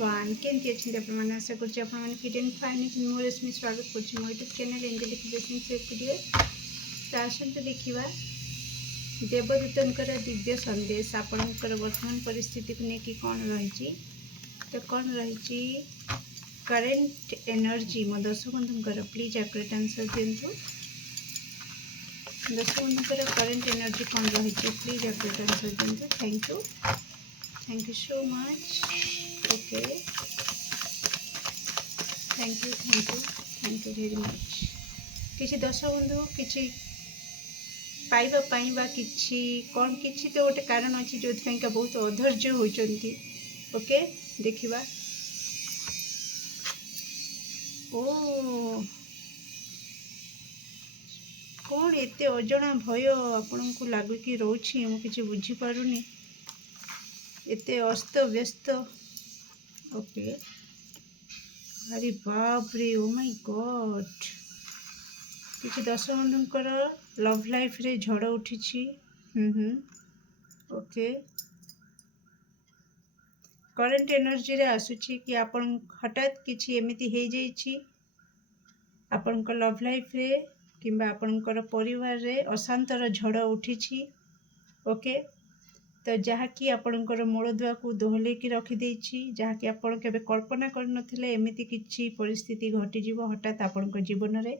Everyone केमती अच्छे आपने आशा कर फिट एंड फाइन अच्छे मो रश्मि स्वागत कर YouTube channel angelic blessings video तो आसतु देखा देवदूतर दिव्य संदेश आपणकर वर्तमान परिस्थिति को लेकिन कौन रही तो कौन रही करेन्ट एनर्जी मो दर्शक बंधुकर प्लीज एक्यूरेट आंसर दिंतु दर्शक बंधुकर करेन्ट एनर्जी कौन रही प्लीज एक्यूरेट आंसर दिंतु thank you so much okay thank you very much किसी दर्शक बंधु किसी पाइबा किसी कौन किसी तो गोटे कारण अच्छी जो बहुत अधैर्य होती ओके देखिबा ओ कौन एते अजଣା भय आपण को लगुक रोची मुझे बुझीपारुनी एते अस्त व्यस्त ओके अरे बाप रे ओ माय गॉड किसी दर्शक बंधुंकर लव लाइफ रे झड़ उठी ओके करेन्ट एनर्जी रे आसुची कि आपण हठात किसी एमिति हो जाइछि आपणकर लव लाइफ रे किंबा आपणकर परिवार रे अशांतर झड़ उठी ओके तो जहाँकि आपणकर मूलदुआ को दोहलेकी रखिदेछि जहाँकि आपण केबे कल्पना करनथिले एमिति किछि परिस्थिति घटिजिवो हठात आपणकर जीवन रे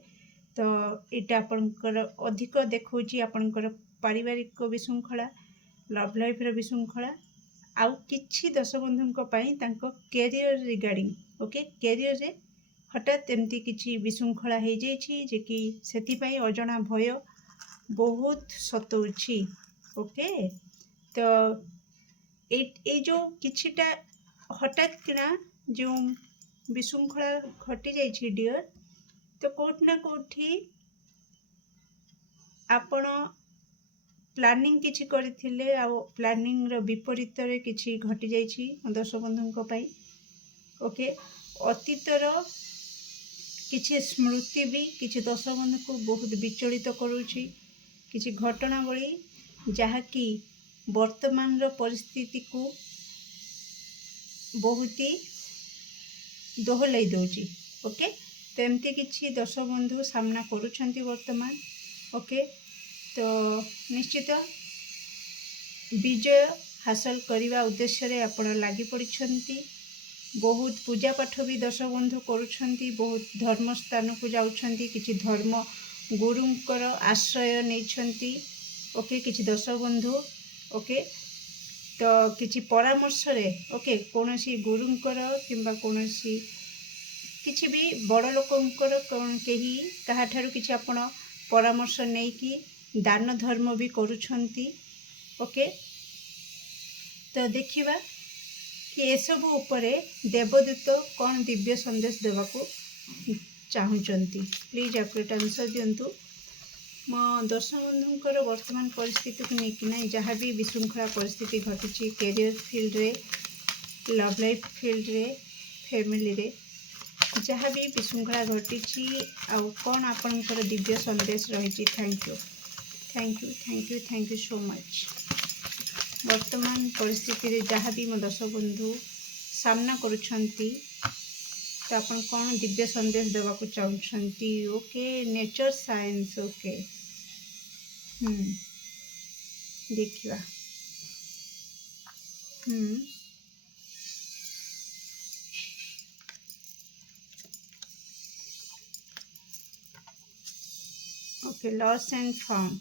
तो यहाँ आपणकर अधिक देखौछि आपणकर पारिवारिक विशृंखला लव लाइफ रे विशृंखला आउ किछि दर्शक बंधुंक पई तांको कैरियर रिगार्डिंग ओके कैरियर रे हठात एमती किछि विशृंखला हो जाइछि जे कि सेति पई अजଣା भय बहुत सतौछि ओके तो ए जो किछिटा हठात किना जो विशृंखला घटी जाइछि डियर तो कोठ ना कोठी आपण प्लानिंग किछि करथिले आ प्लानिंग रो विपरीत रे किछि घटी जाइछि दर्शक बंधुंक पई ओके अतीतर किछि स्मृति भी किछि दर्शक बंधु को बहुत विचलित करूछि किछि घटनावली जहाँकि वर्तमान रो परिस्थिति को बहुत ही दोहलाई दौची ओके तो एमती किछि दर्शक बंधु सामना करुछंती वर्तमान ओके तो निश्चित विजय हासिल करने उद्देश्य रे आपण लागि पड़िछंती बहुत पूजा पाठ भी दर्शक बंधु करुछंती बहुत धर्म स्थान को जाउछंती किछि धर्म गुरुंकर आश्रय नैछंती ओके किछि दर्शक बंधु ओके तो किछि परामर्श रे ओके कोनोसी गुरुंकर किंबा कोनोसी किछि भी बड़ लोकंकर केही काहाठारु किछि आपण परामर्श नहीं कि दान धर्म भी करुछंती ओके तो देखिबा कि ए सब उपरे देवदूत कौन दिव्य संदेश देवाको चाहुचंती प्लीज एक्यूरेट आंसर दिंतु मो दर्शक बंधुंकर वर्तमान परिस्थिति को लेकिन जहाँ भी विशृंखला परिस्थिति घटी कैरियर फील्ड रे लव लाइफ फील्ड रे फैमिली रे जहाँ भी विशृंखला घटी आउ कौन आपणकर दिव्य संदेश रही थैंक यू सो मच वर्तमान परिस्थिति रे जहाँ भी मो दर्शक बंधु सामना करुछंती तो आपण कौन दिव्य संदेश देवाको चाहछंती ओके नेचर साइंस ओके देखिवा okay lost and found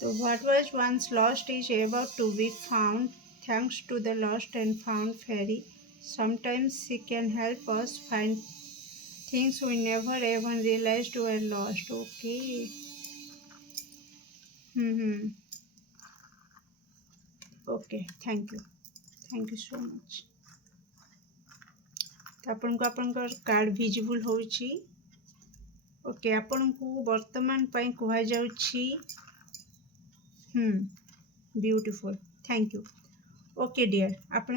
so what was once lost is about to be found thanks to the lost and found fairy. Sometimes she can help us find things we never even realized were lost. Okay. Okay. Thank you so much. आपन को आपनकर card visible होउची okay आपन को वर्तमान पई कहया जाउची beautiful thank you okay dear आपण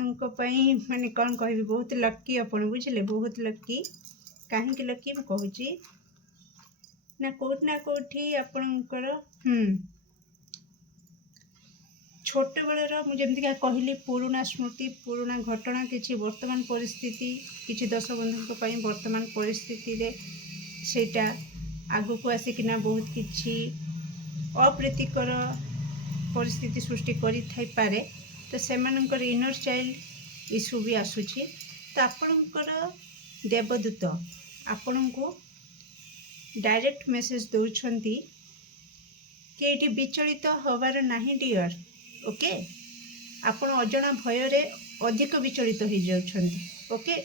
माने कौन कह बहुत लकी अपन बुझे बहुत लकी कहीं लकी मैं कहूँ ना कौटी आपणकर छोट बेलर मुझे कहली पुराणा स्मृति पुराणा घटना किसी वर्तमान परिस्थिति किसी दर्शक बंधु वर्तमान परिस्थिति सेटा आगु को आसिकिना बहुत किसी अप्रीतिकर परिस्थिति सृष्टि करें तो से इनर चाइल्ड इश्यू भी आसूची तो आपणकर देवदूत आपण को डायरेक्ट मेसेज दौरान कि ये विचलित हबार नहीं डियर ओके आपण अजना भय रे अधिक विचलित हो जाउछंती ओके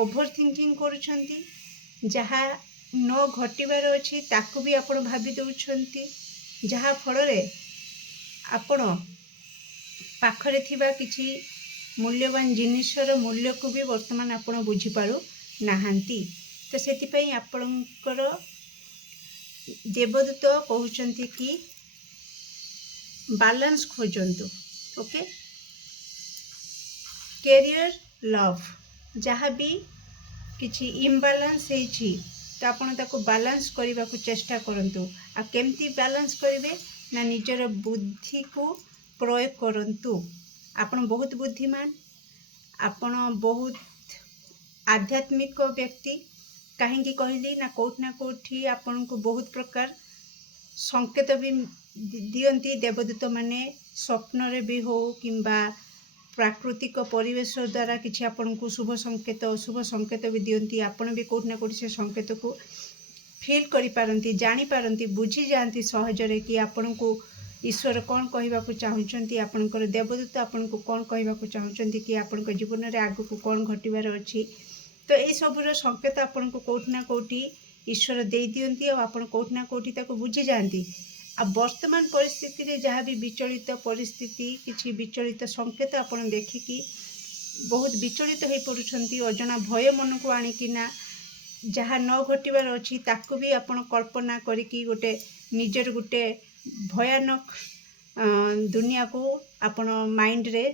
ओभर थिंकिंग करूछंती जहाँ न घटबार अच्छी ताकू भी आपण भाभी दौरान जहाँ फल आपण पाखरे थिबा किछि मूल्यवान जिनिसर मूल्य को भी वर्तमान आपण बुझीपारु नाहांती तो सेतिपई आपणकर देवदूत कहउचंती कि बैलेंस खोजंतु ओके कैरियर लव जहाँ भी किछि इम्बालांस होइछि तो आपण ताको बैलेंस करने को चेष्टा करंतु आ केमती बैलेंस करिवे ना निजर बुद्धि को प्रयोग करंतु आपण बहुत बुद्धिमान आपण बहुत आध्यात्मिक व्यक्ति कहीं कहली ना कोठी आपण को बहुत प्रकार संकेत भी दियंती देवदूत माने स्वप्न रे भी हो किंबा प्राकृतिक परिवेश द्वारा किसी आपण को शुभ संकेत अशुभ संकेत भी दियंती आपण भी कोठना कोठी से संकेत को फील करि पारंती जानी पारंती बुझी जाती सहजरे कि आपण को ईश्वर कौन कहवाक चाहूँगी आपणकर देवदूत आपण को कौन कहवाक चाहूँगी कि आपण जीवन में आग को कौन घटबार अच्छी तो ये सबूर संकेत आपण को कोठना कोठी ईश्वर दे दियंती और आपण कोठना कोठी ताको बुझी जाती आ वर्तमान परिस्थिति रे जहाँ भी विचलित परिस्थिति किसी विचलित संकेत आपण देखिकी बहुत विचलित हो पड़ुछंती अजना भय मन को आणिकिना जहाँ न घटबार अच्छी ताकू भी आपण कल्पना करिकी गोटे निजर गोटे भयानक दुनिया को आपण माइंड रे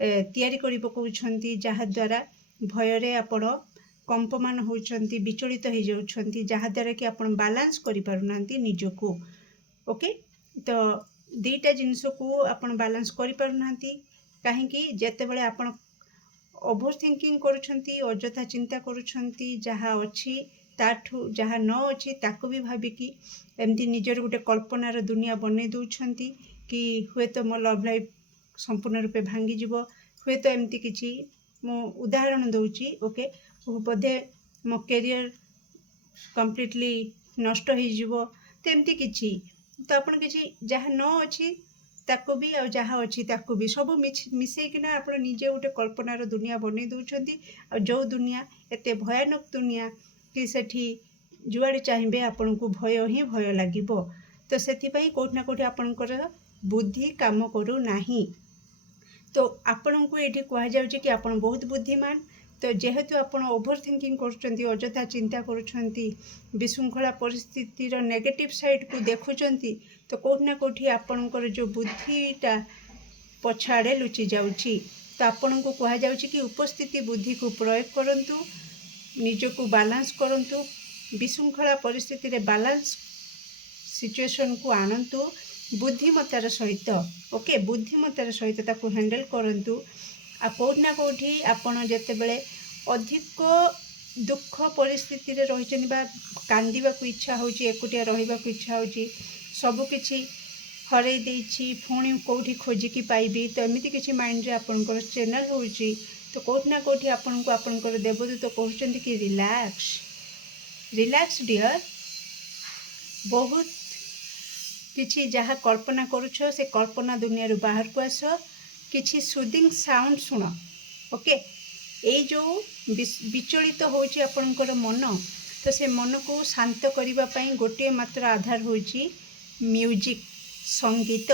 तैयारी करि पकाउछंती जहाँ द्वारा भय रे आपण कंपमान होउछंती विचलित हो जाउछंती जहाँ द्वारा कि आपण बैलेंस करि पारुनांती निजको ओके तो दीटा जिनिस को आपण बैलेंस करि पारुनांती काहेकि जेतेबेले आपण ओभर थिंकिंग करूछंती अजथा चिंता करूछंती जहाँ अच्छी ताठू जहाँ न अच्छी ताको भी भाविकी एमती निजर गोटे कल्पनार दुनिया बनै दौरान कि हुए तो मो लव लाइफ संपूर्ण रूपे भांगी जीव हुए तो एमती किसी मो उदाहरण दौची ओके बोधे मो कैरियर कंप्लीटली नष्ट हो तो एमती किसी तो आपण किसी जहाँ न अच्छी ताको भी आ जहाँ अच्छी ताको भी सब मिसेकिना आपण निजे गोटे कल्पनार दुनिया बनै दौरान आ जो दुनिया एते भयानक दुनिया कि सेठी जुआड़े चाहिए आपण को भय ही भय लगे तो से कोठना कोठी आपणकर बुद्धि काम करू नाही तो आपण को ये कहुच्छे कि आपण बहुत बुद्धिमान तो जेहेतु आपण ओभर थिंकिंग कर अजथा चिंता करुँच विशृंखला परिस्थितिर नेगेटिव साइड को देखुंट तो कोठना कोठी आपणकर जो बुद्धिटा पछाड़े लुचि जाउची तो आपण को कहुच्छे कि उपस्थिति बुद्धि को प्रयोग करंतु निजको बैलेंस करंतु विशृंखला परिस्थिति रे बैलेंस सिचुएशन को आणंतु बुद्धिमतार सहित ओके बुद्धिमतार सहित ताको हैंडल करंतु आ कोठना कोठी आपण जेतेबेले अधिक दुख परिस्थिति रे रहिचनि बा कांदिबा को इच्छा होची एकुटिया रहिबा को इच्छा होची सब किछि हरई देछि पुणी कोठी खोजिकी पाइबी तो एमिति किछि माइंड रे आपनकर चैनल होची तो कोठना कोठी आपण को आपनकर देवदूत कहउचंती कि रिलैक्स रिलैक्स डियर बहुत किछि जहाँ कल्पना करुछ से कल्पना दुनिया रू बाहर को आस किछि सुदिंग साउंड सुन ओके ये जो विचलित होची आपनकर मन तो से मन को शांत करिबा पई गोटे मात्र आधार होची म्यूजिक संगीत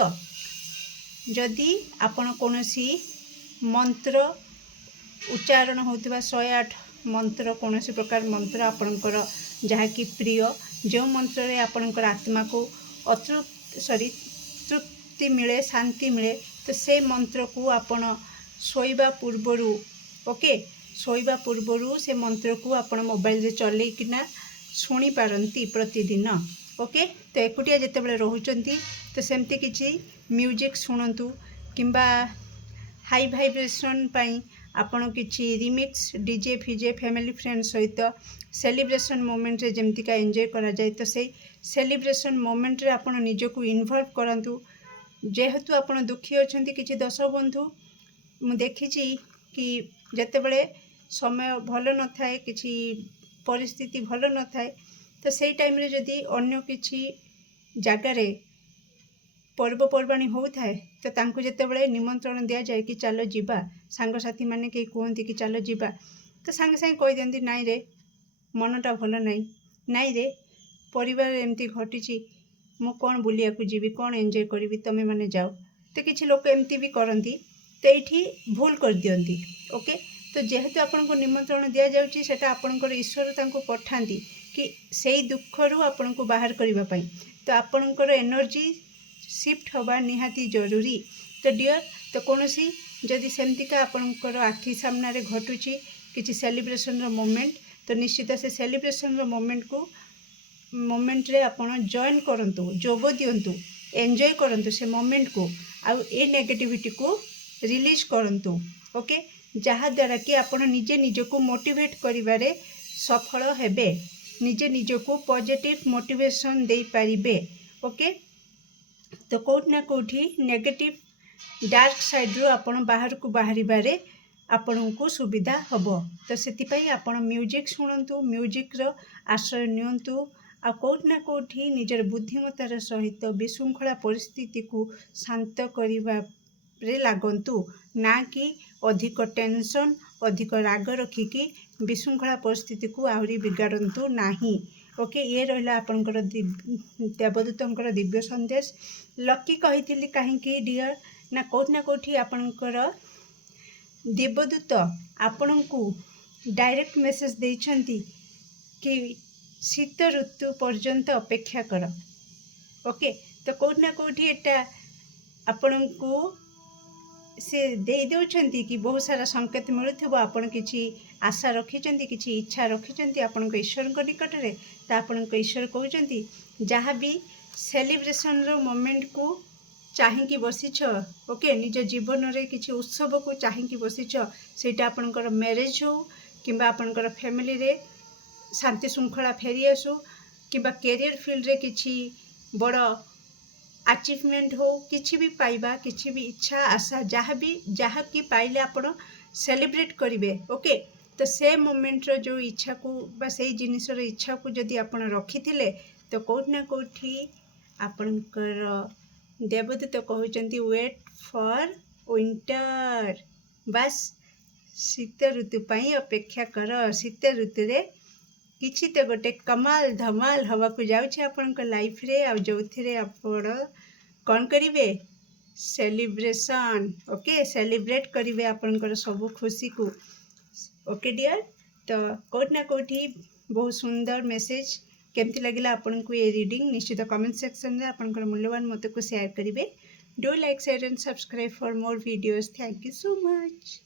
जदि आपण कोनोसी मंत्र उच्चारण होता 108 मंत्र कौन प्रकार मंत्र आपणकर जहाँकि प्रिय जो मंत्र रे आपणकर आत्मा को तृप्ति मिले शांति मिले तो से मंत्र को आपण शोइबा पूर्वर ओके शोइबा पूर्वर से मंत्र को आपण मोबाइल रे चलैकिना शुणी पारंती प्रतिदिन ओके तो एकुटिया जितेबाला रोचंती तो सेमती किसी म्यूजिक शुणु किंबा हाई भाइब्रेशन पाई आपण किसी रिमिक्स डीजे फिजे फैमिली फ्रेंड सहित सेलिब्रेशन मोमेंट रे जमतिका एंजॉय करा जाए तो से सेलिब्रेशन मोमेंट रे आपण निजको इन्वॉल्व करंतु जेहेतु आपण दुखी अछंती किछि दर्शक बंधु मु देखिछि कि जेतेबेले समय भल न थाए किछि परिस्थिति भल न थाए तो सेई टाइम रे जदि अन्य किछि जागारे पर्वपर्वाणी होउथाए तो तांको जेतेबेले निमंत्रण दिया जाए कि चलो जीवा सांगसाथी माने के कहती कि चलो जीवा तो सांगे सांगे कहि दियंती नाई रे मनटा भल नाई नाई रे परिवार एमती घटिछि मु कौन बुलिया को जीवी कौन एंजॉय करी तमें मैंने जाओ तो किसी लोग एमती भी करती तो ये भूल कर दियंती ओके तो जेहेतु आपन को निमंत्रण दि जाउछि सेटा आपनकर ईश्वर तांको पठांती कि सेई दुखरू आपन को बाहर करबा पई तो आपनकर एनर्जी शिफ्ट हवा निहाती जरूरी तो डियर तो कौनसी जदि सेमतिका आपनकर आखि सामना रे घटुछि किछि सेलिब्रेशन रो मोमेंट तो निश्चित से सेलिब्रेशन रो मोमेंट रे आपण जॉइन करंतु जोग दियंतु एंजॉय करंतु से मोमेंट को आउ ए नेगेटिविटी को रिलीज करंतु ओके जहा द्वारा कि आपण निजे निजको मोटिवेट करिवारे सफल हेबे निजे निजको पॉजिटिव मोटिवेशन दे पारिबे ओके तो कोठी ना कोठी नेगेटिव डार्क साइड रो आपण बाहर को बाहरिबारे आपण को सुविधा हबो तो सेति पई आपण म्यूजिक सुनंतु म्यूजिक रो आश्रय नियंतु आ कोठी ना कोठी निजर बुद्धिमतार सहित विशृंखला परिस्थिति को शांत करिबा रे लागंतु ना कि अधिक टेंशन अधिक राग रखिकी विशृंखला परिस्थिति को आहरी बिगाड़ंतु नाही ओके ये रहा आपनकर देवदूतंकर दिव्य संदेश लकी कही कहीं डियर ना कोठी आपनकर देवदूत आपण को डायरेक्ट मेसेज देइछंती कि शीत ऋतु पर्यंत अपेक्षा कर ओके तो कोठी ना कोठी एटा आपण को से दे देउछंती कि बहुत सारा संकेत मिलुथिबो आपण किछि आशा रखिछंती किछि इच्छा रखिछंती आपण ईश्वर निकट रे ता आपण ईश्वर कहउछंती जहाँ भी सेलिब्रेशन रो मोमेंट को चाहिकी बसीछ ओके निज जीवन रे किछि उत्सव को चाहिकी बसीछ सेटा आपणकर मैरिज हो किंबा आपणकर फैमिली रे शांति श्रृंखला फेरी आसु किंबा कैरियर फील्ड रे किछि बड़ अचीवमेंट हो किछि भी पाइबा किछि भी इच्छा आशा जहाँ कि पाइले आपण सेलिब्रेट करिवे ओके तो से मोमेंट रो जो इच्छा को बा से जिनिस रो इच्छा को जदि आपण रखिथिले तो कोठी ना कोठी आपणकर देवदूत कहउचंती वेट फॉर विंटर बस शीत ऋतु पाई अपेक्षा कर शीत ऋतु रे किछि तो गोटे कमाल धमाल हवा को जाउछि आपनकर लाइफ रे आ जोथिरे आपण कौन करिवे सेलिब्रेशन ओके सेलिब्रेट करिवे आपनकर सब खुशी को ओके डियर तो कोठी ना कोठी बहुत सुंदर मेसेज केमती लगिला आपन को ये रीडिंग निश्चित कमेंट सेक्शन में आपनकर मूल्यवान मत को शेयर करिवे do like share and subscribe for more videos thank you so much.